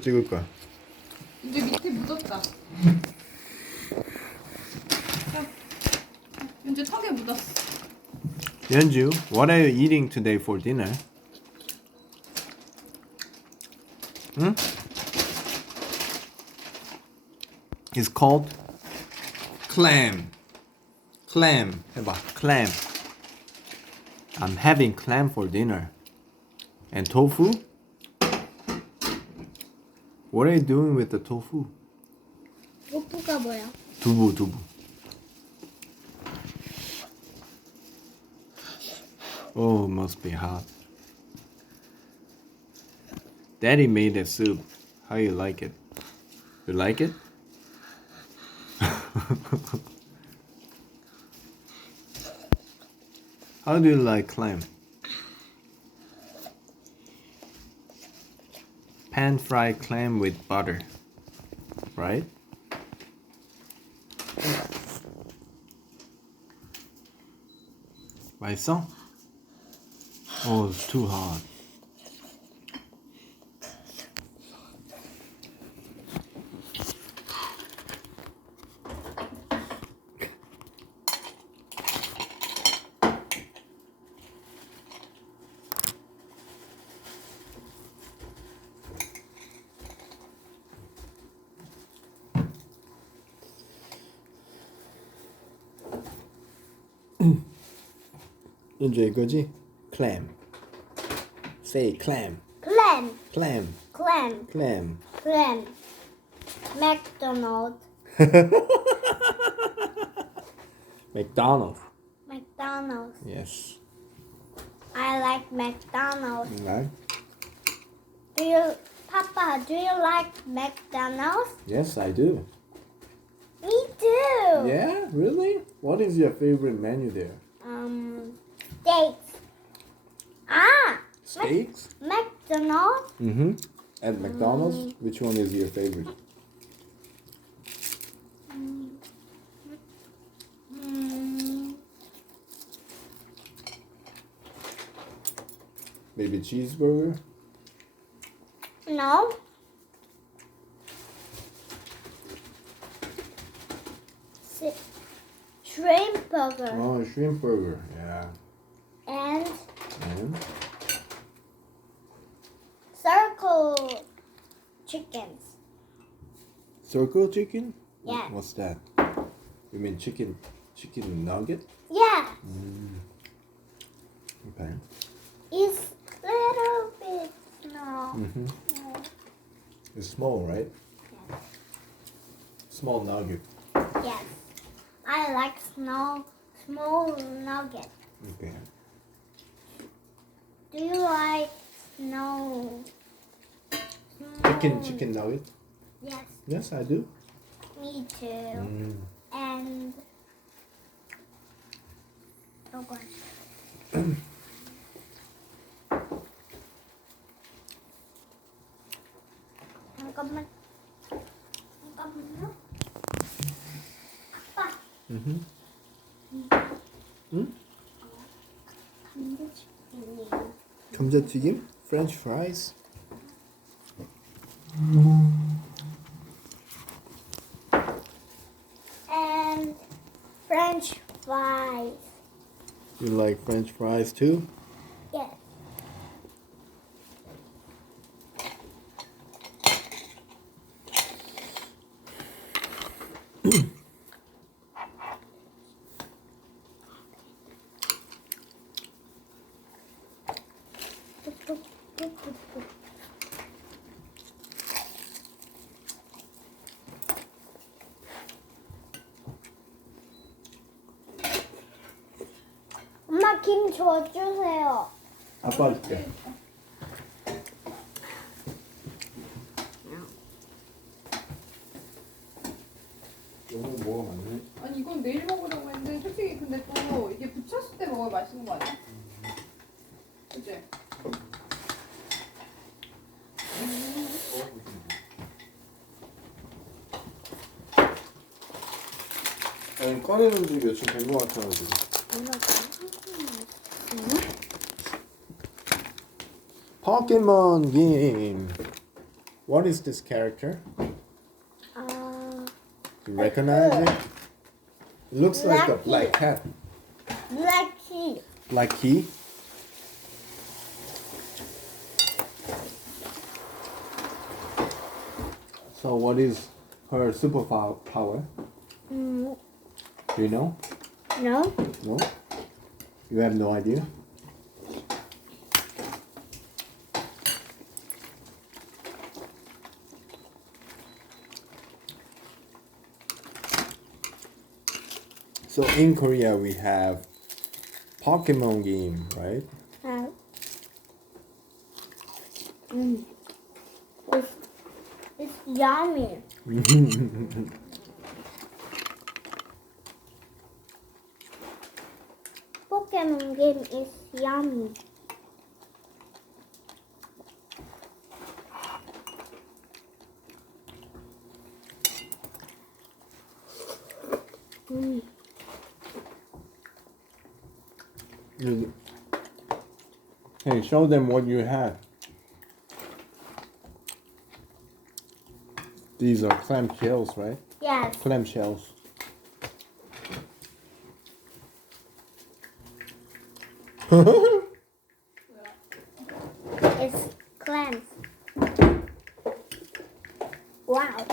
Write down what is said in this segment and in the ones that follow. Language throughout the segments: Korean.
찍을 거야. 이제 밑에 묻었다. 이제 턱에 묻었어. 연주, what are you eating today for dinner? 응? It's called clam. Clam. 해봐. Clam. I'm having clam for dinner. And tofu? What are you doing with the tofu? 토프가 뭐야? 두부. Oh, must be hot. Daddy made a soup. How you like it? You like it? How do you like clam? Pan fried clam with butter. Right? 맛있어? Oh, it's too hot. 이제 이거지? Clam. Say clam. 클램, Clam. 클램, Clam. 클램. 맥도날드, McDonald's. McDonald's. Yes. I like McDonald's. Right? Papa, do you like McDonald's? Yes, I do. Me too. Yeah, really? What is your favorite menu there? Steaks. Ah, Steaks? McDonald's. Mm-hmm. At McDonald's, which one is your favorite? Maybe cheeseburger? No. Shrimp burger Oh, shrimp burger. Yeah. and And circle chickens. circle chicken? Yeah. What's that? You mean chicken nugget? Yeah, Okay. it's little bit small. Mm-hmm. Yeah. It's small, right? Yeah. Small nugget. Yes, I like small nugget. Okay. Do you like small? Chicken nugget? Yes, Yes, I do. me too. Mm. And oh gosh. 잠깐만요. 아빠, Mm-hmm. 응? 감자칩이에요. 감자튀김? French fries? And French fries. You like French fries too? Yes. 엄마 김 줘주세요. 아빠 할게. 너무 뭐가 많네. 아니 이건 내일 먹으려고 했는데 솔직히 근데 또 이게 부쳤을 때 먹어야 맛있는 거 아니야? 그치? 아니 꺼내는 지 며칠 된 것 같아가지고. 포켓몬 게임. What is this character? You A recognize bird. it? It looks like a Black black cat. Black key. Black key? So what is her superpower? Mm, Do you know? no. No? You have no idea? So in Korea we have Pokemon game, right? Mm. It's yummy. Pokemon game is yummy. Mm. Hey, show them what you have. These are clam shells, right? Yes. Clam shells. It's clams. Wow.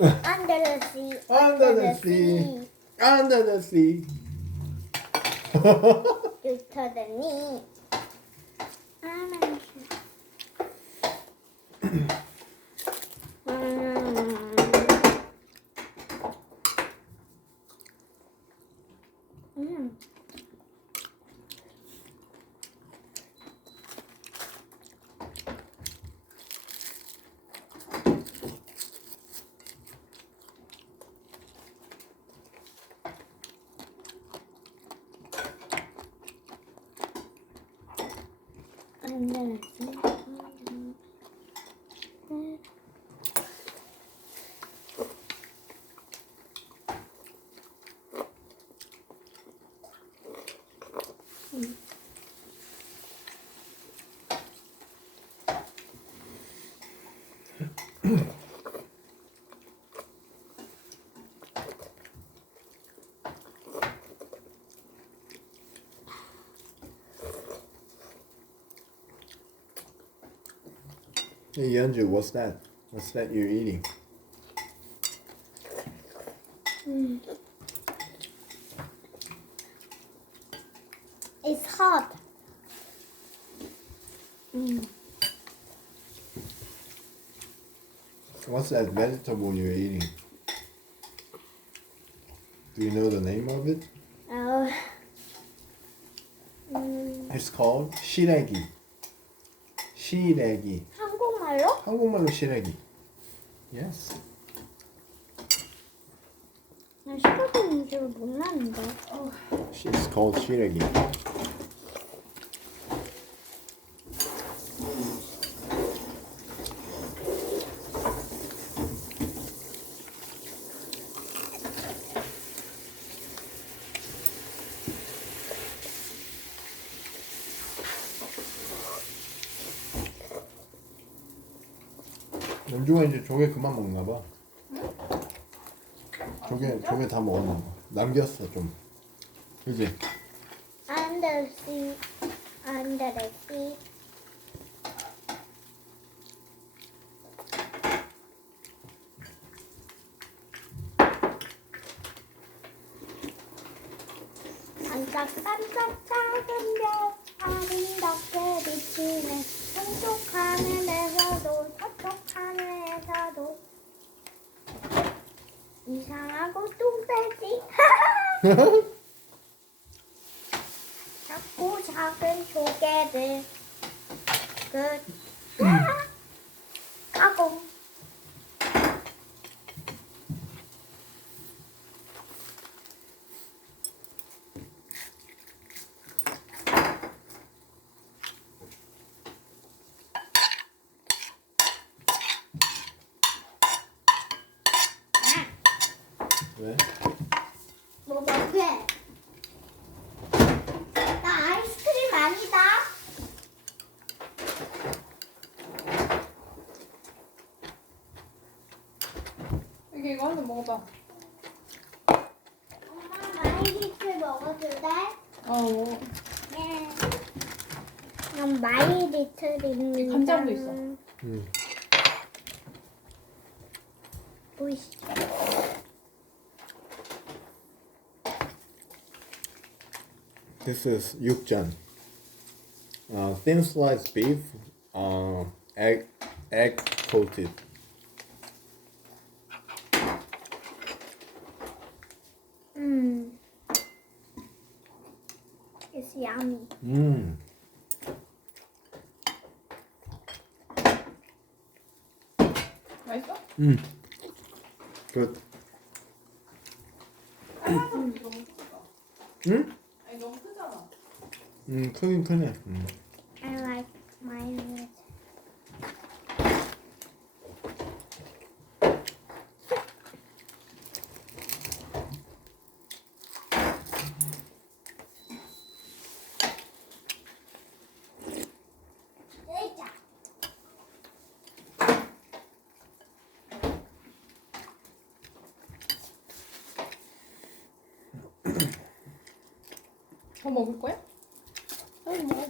Under the sea. Under the sea. Under the sea. To the knee. Mm. Under the sea. Hey Yeonju, what's that? What's that you're eating? Mm. It's hot. Mm. What's that vegetable you're eating? Do you know the name of it? It's called 시래기. 시래기. 한국말로? 한국말로 시래기. Yes. 난 시래기인 줄 몰랐는데. It's called 시래기. 연주가 이제 조개 그만 먹나 봐. 조개 다 먹었나 봐. 남겼어 좀. 그지? Under the sea. Under the sea. 반짝반짝 작은 별 아름답게 비치네. 동쪽 하늘에서도 서쪽 하늘에서도 이상하고 뚱배지. 작고 작은 조개들 가공. 왜? 뭐 먹게? 나 아이스크림 먹어봐. 엄마 마이리틀 먹어도 돼? 어. 네. 난 마이리틀입니다. 감자도 있어. 보이시죠? This is 육전. Thin sliced beef, egg coated. It's yummy. 맛있어? Good. 너무 크다. 응? 아니 너무 크잖아. 크긴 크네. I like mayonnaise. 더 먹을 거야? 아니 먹어.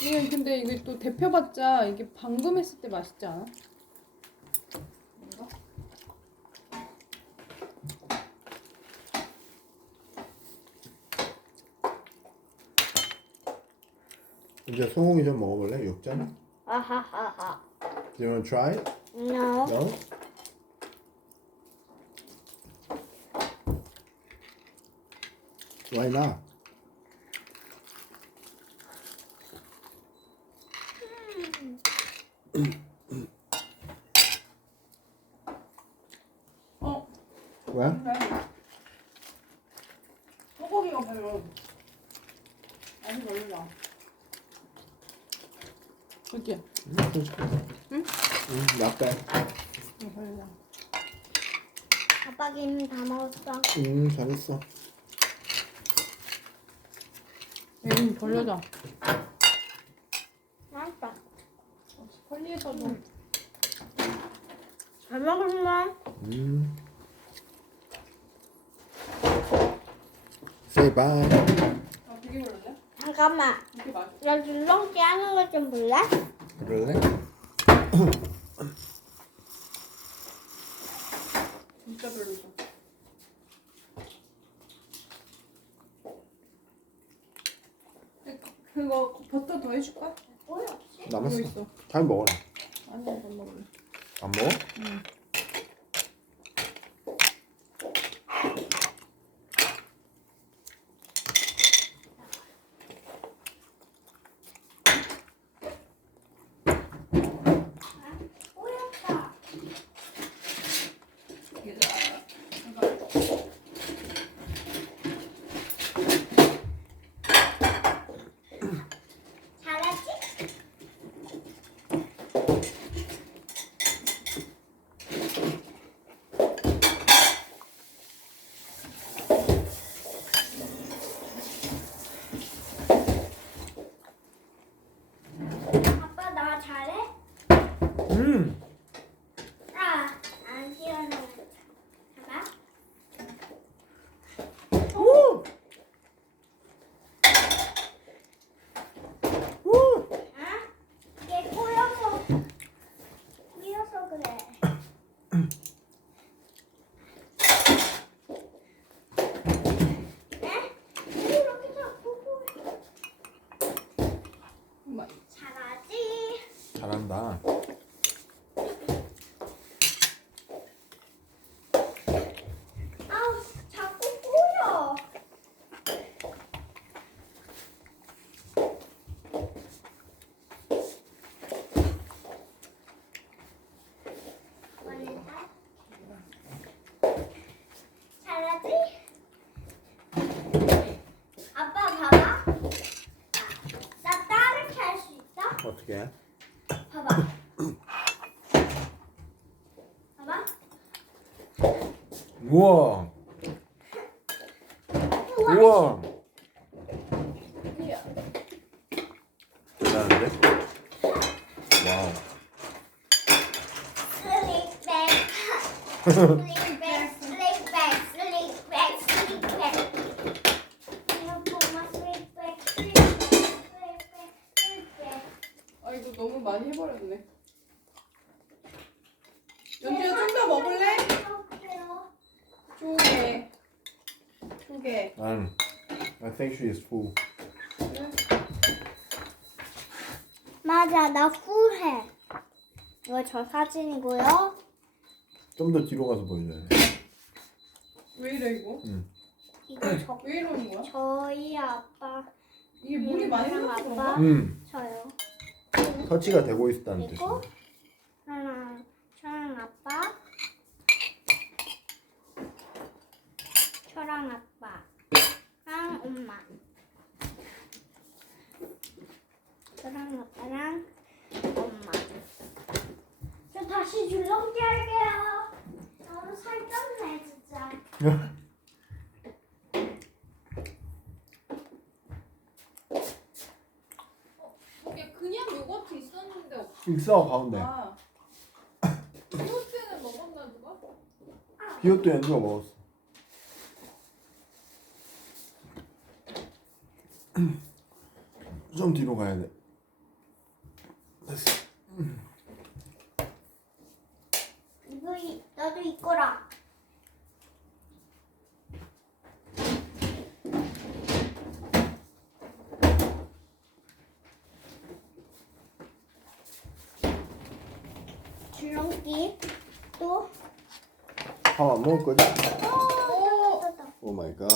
이게 근데 이게 또 데펴봤자 이게 방금 했을 때 맛있지 않아? 뭔가? 이제 소고기 좀 먹어볼래? 육전? 아하하하. Do you want to try it? No. No? Why not? 어? 왜? 소고기가 별로 맛이 별로다. 그치? 응? Not bad. 별로다. 아빠 김 다 먹었어. 잘했어. 얘는 별로다. 맛있다. 컬리에서도 잘 먹었나? Say bye. 되게 별로인데? 잠깐만. 되게 맛있어. 나 줄넘기 하는 거 좀 볼래? 그럴래? 진짜 별로다. 그거 버터 더 해줄까? 뭐야? 남았어. 이거 있어. 잘 먹어라. 아니 안 먹을래. 안 먹어? 응. 꼬였다. 잘하지? 아빠 나 잘해? 안 시원해. 봐봐. 우! 우! 아? 얘 꼬여서 그래. 에? 왜 이렇게 자꾸 꼬여? 잘하지? 잘한다. 아우 자꾸 꼬여. 잘하지? 아빠 봐봐. 나 따르게 할 수 있어? 어떻게 해? 봐봐. 봐봐. 우와. 우와. 대단한데? 와우. 스릭백. Sleep back, sleep back, sleep back, sleep back. 이거 보마 sleep back, sleep back, sleep back, sleep back. 아 이거 너무 많이 해버렸네. 연주야 좀 더 먹을래? 먹을게요. 두 개. 두 개. I think she is full. 맞아, 나 후회. 이거 저 사진이고요. 좀 더 뒤로 가서 보여줘야 돼. 왜 이래 이거? 이거 저 왜 이러는 거야? 저희 아빠, 이게 물이 많이 아빠, 흘러서 그런가? 저요. 터치가 되고 있다는 그리고 뜻이야. 저랑 아빠, 저랑 아빠랑 엄마, 저랑 아빠랑 엄마. 저 다시 줄넘기 할게요. 너무 살쪘네 진짜. 이게 그냥 요거트 있었는데 있어 가운데. 아 요거트는 먹었나 누가? 비옷도 연주가 먹었어. 좀 뒤로 가야 돼. 됐어. 이거 나도 이거라. 줄넘기 또. 밥 안 먹을 거지? 오, 오 마이 갓.